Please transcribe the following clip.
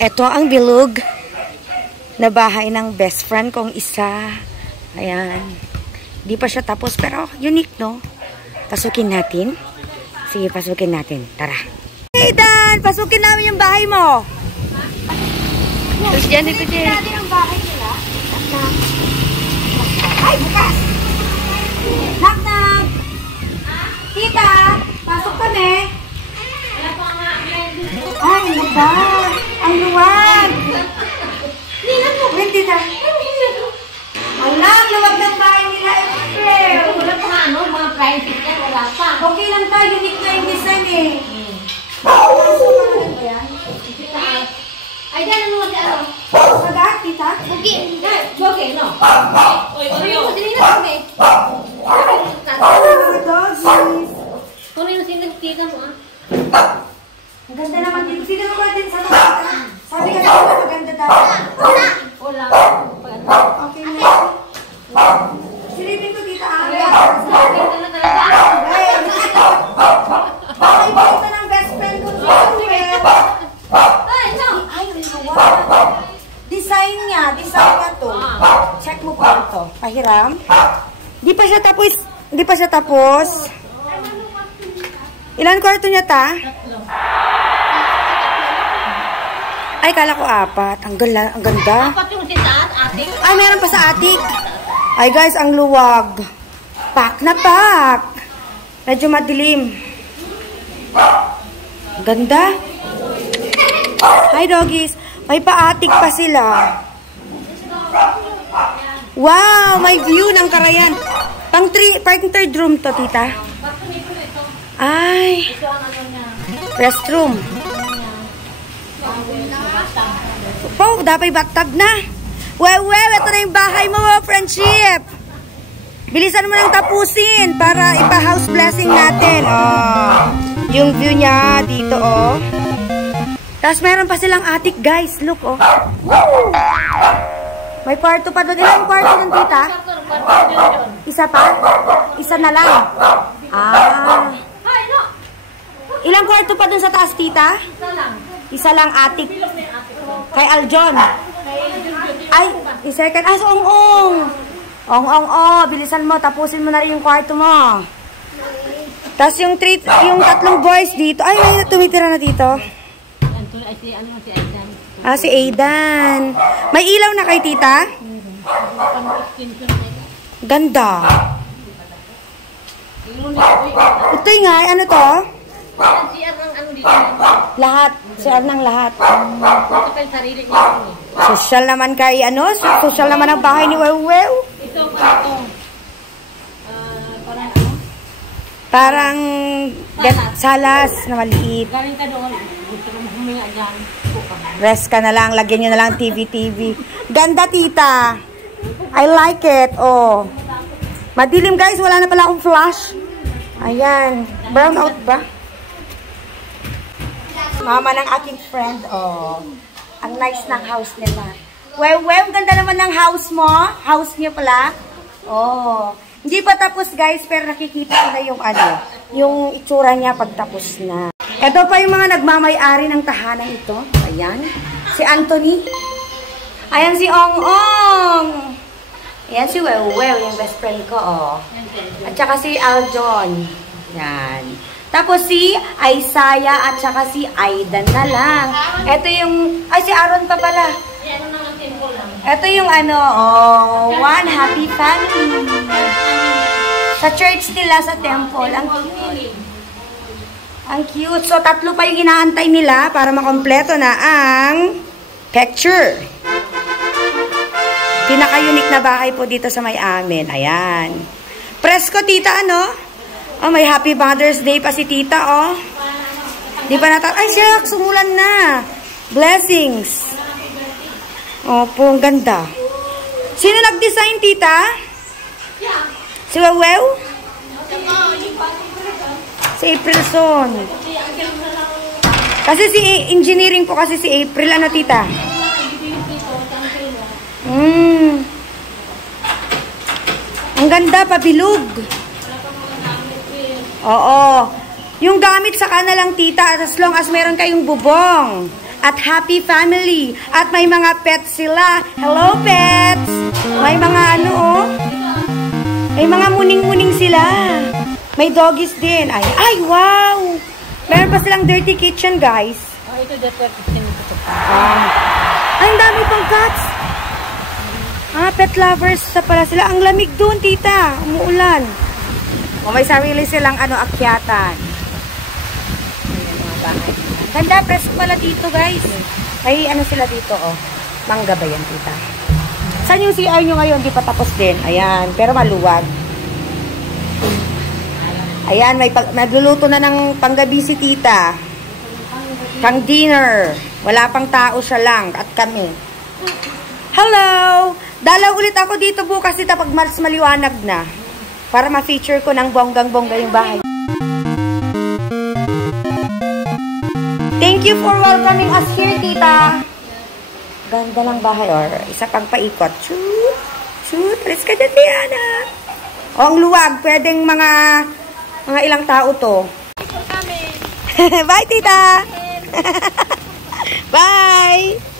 Ito ang bilog na bahay ng best friend kong isa. Ayan. Di pa siya tapos pero unique, no? Pasukin natin. Sige, pasukin natin. Tara. Hey, Dan! Pasukin namin yung bahay mo. Tapos dyan, dito dyan. Pasukin natin ang bahay nila. Ay, bukas! Knock-knock! Tita! Pasok kami! Ay, naba! Ang luwag! Wait, tita! Wala, ang luwag ng bahay nila. Wala pa nga, mga prices yan, wala pa. Okay lang tayo, unique na yung design eh. Ay, dyan ano si ano? Pag-aat, tita? Okay, no? Oy, sino na kami? Kung ano sinagtigan mo, ah? Ang ganda naman dito. Sino mo ba din sa mga? Sabi ka naman maganda daw. Wala. Okay na. Silipin ko, tita. Bakit ba ito ng best friend ko? Ay, design niya to. Check mo po ito. Pahiram. Di pa siya tapos. Ilan kwarto niya, ta? Ay, kala ko 4. Ang ganda. 4 yung sa atik. Ay, meron pa sa atik. Ay, guys, ang luwag. Pak na pak. Medyo madilim. Ganda. Hi, doggies. May pa-atik pa sila. Wow, may view ng Carayan. Pang 3rd room to, tita. Ay. Restroom. Po, dapat bathtub na. Well, ito na yung bahay mo, friendship. Bilisan mo nang tapusin para ipa-house blessing natin. Oh, yung view niya dito, oh. Tapos meron pa silang attic, guys. Look, oh. Woo! May kwarto pa doon. Ilang kwarto doon, tita? Isa pa? Isa na lang. Ah. Ilang kwarto pa doon sa taas, tita? Isa lang attic. Kay Aljon. Ay, second. Ah, so, ong-ong. Ong-ong, oh. Bilisan mo. Tapusin mo na rin yung kwarto mo. Tapos yung 3 boys dito. Ay, may tumitira na dito. Ah, si Aidan. May ilaw na kay tita? Ganda. Ito nga, ano to? Lahat. CR ng lahat. Social naman kay ano? Social naman ang bahay ni Wew. Ito. Parang salas na maliit. Galing ka doon. Gusto mo huminga dyan. Rest ka na lang. Lagyan nyo na lang TV. Ganda, tita. I like it. Oh. Madilim, guys. Wala na pala akong flash. Ayan. Brown out ba? Mama ng aking friend. Oh. Ang nice ng house nila. Well, ganda naman ng house mo. House niyo pala. Oh. Hindi pa tapos, guys, pero nakikita ko na yung yung itsura niya pagtapos na. Ito pa yung mga nagmamay-ari ng tahanan ito. Ayan. Si Anthony. Ayan si Ong-Ong. Ayan si Wew, yung best friend ko, oh. At saka si Aljon. Yan. Tapos si Isaiah at saka si Aidan na lang. Ito yung, ay si Aaron pa pala. Ito yung one happy family. Sa church nila, sa temple. Ang cute. So, 3 pa yung inaantay nila para makompleto na ang picture. Pinaka-unique na bahay po dito sa may amin. Ayan. Presko, tita, ano? Oh, may happy Mother's Day pa si tita, oh. Di pa nata... Ay, siya, sumulan na. Blessings. Opo, ang ganda. Sino nag-design, tita? Si Wew? Si April Son. Kasi si engineering po kasi si April. Ano, tita? Ang ganda, pabilog. Oo. Yung gamit sa na lang, tita, as long as meron kayong bubong. at happy family. At may mga pets sila. Hello, pets! May mga ano, oh. May mga muning-muning sila. May doggies din. Ay, wow! Meron pa silang dirty kitchen, guys. Oh, ito dapat kitchen. Ay, ang dami pang cats. Pet lovers sa pala sila. Ang lamig doon, tita. Umuulan. May sarili silang akyatan. Ayan, mga bahay. Ganda, presko pala dito, guys. May sila dito, oh. Mangga ba yan, tita? Saan yung CR nyo ngayon? Di pa tapos din. Ayan, pero maluwag. Ayan, magluluto na ng panggabi si tita. Pang dinner. Wala pang tao siya lang at kami. Hello! Dalaw ulit ako dito bukas tita pag mas maliwanag na. Para ma-feature ko ng bonggang-bongga yung bahay. Thank you for welcoming us here, tita. Ganda ng bahay, or isa pang paikot. Shoot! Shoot! Alis ka dyan, Diana! O, ang luwag. Pwedeng mga ilang tao to. Bye, tita! Bye!